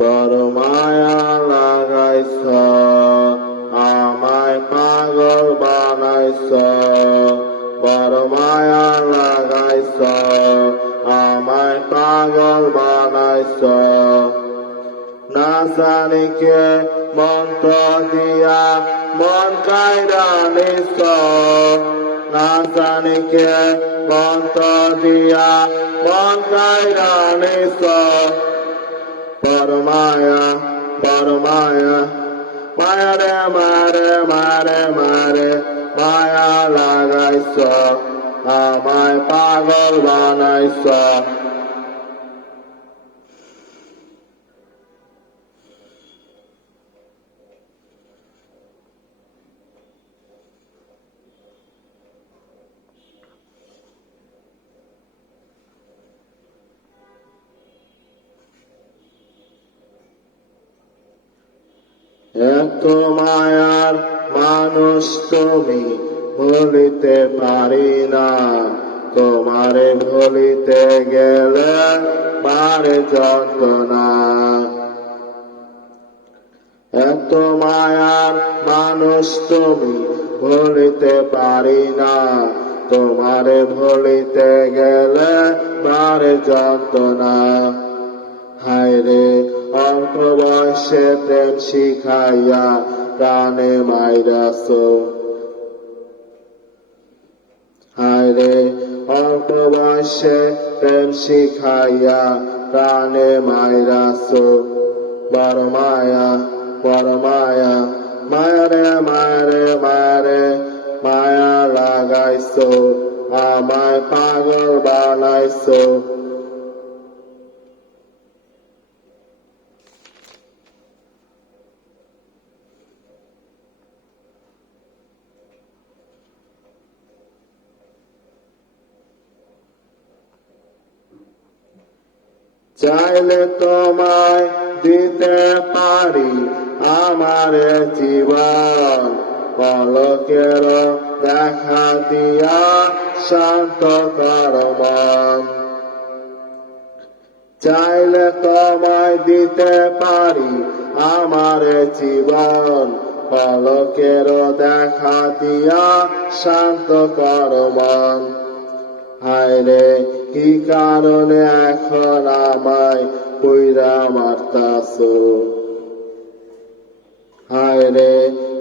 বড় মায়া লাগাইছ, আমায় পাগল বানাইছ। বড় মায়া লাগাইছ, আমায় পাগল বানাইছ। না জানি কে মন্ত্র দিয়া মন কাইরা নিছ। না জানি কে মন্ত্র দিয়া মন কাইরা নিছ। বড় মায়া, বড় মায়া, মায়া রে মারে মারে মারে, মায়া লাগাইছ, আমায় পাগল বানাইছ। এত মায়ার মানুষ তুমি, ভুলিতে পারি না। তোমারে ভুলিতে গেলে বারে যন্ত্রণা। এত মায়ার মানুষ তুমি, ভুলিতে পারি না। তোমারে ভুলিতে গেলে বারে যন্ত্রণা। হায় রে অল্প বয়সে প্রেম শিখাইয়া প্রাণে মাইরাছ। হায় রে অল্প বয়সে প্রেম শিখাইয়া প্রাণে মাইরাছ। বড় মায়া, বড় মায়া, মায়া রে মায়া রে মায়া রে, মায়া লাগাইছ, আমায় পাগল বানাইছ। চাইলে তোমায় দিতে পারি আমার জীবন। পলকের দেখা দিয়া শান্ত কর মন। চাইলে তোমায় দিতে পারি আমার জীবন। পলকের দেখা দিয়া শান্ত কর মন। হায় রে কি কারণে এখন আমায় কইরা মারতাছ। হায় রে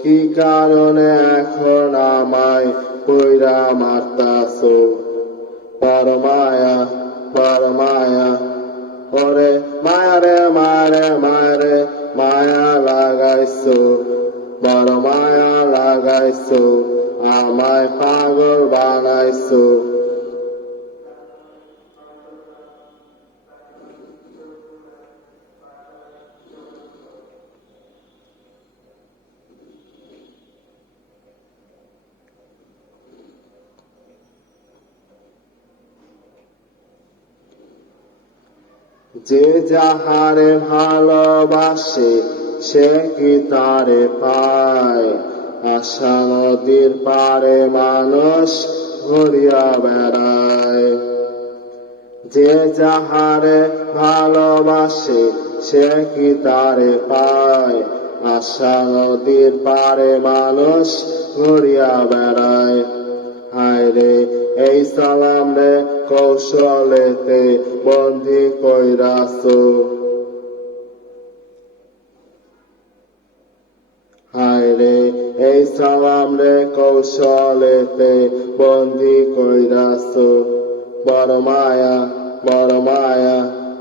কি কারণে এখন আমায় কইরা মারতাছ। বড় মায়া, বড় মায়া, ওরে মায়া রে মারে মারে, মায়া লাগাইছ, বড় মায়া লাগাইছ, আমায় পাগল বানাইছ। যে যাহারে ভালোবাসে সে কি তারে পায়। আশা নদীর পারে মানুষ ঘুরিয়া বেড়ায়। যে যাহারে ভালোবাসে সে কি তারে পায়। আশা নদীর পারে মানুষ ঘুরিয়া বেড়ায়। হায় রে এই সালাম রে কৌশলেতে বন্দি কইরাছ। হায় রে এই সালাম রে কৌশলেতে বন্দি কইরাছ। বড় মায়া, বড় মায়া,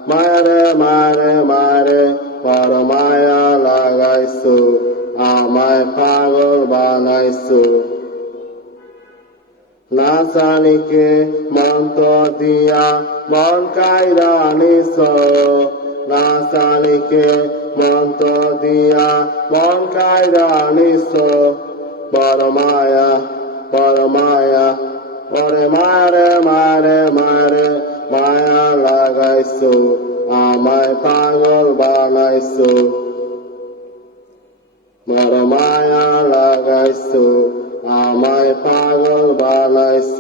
মায়া রে মারে মারে, বড় মায়া লাগাইছ, আমায় পাগল বানাইছ। না জানি কে মন্ত্র দিয়া মন কাইরা নিছ। না জানি কে মন্ত্র দিয়া মন কাইরা নিছ। বড় মায়া, বড় মায়া, ওরে মারে মারে মারে, মায়া লাগাইছ, আমায় পাগল বানাইছ। বড় মায়া লাগাইছ, আমায় পাগল বানাইছ।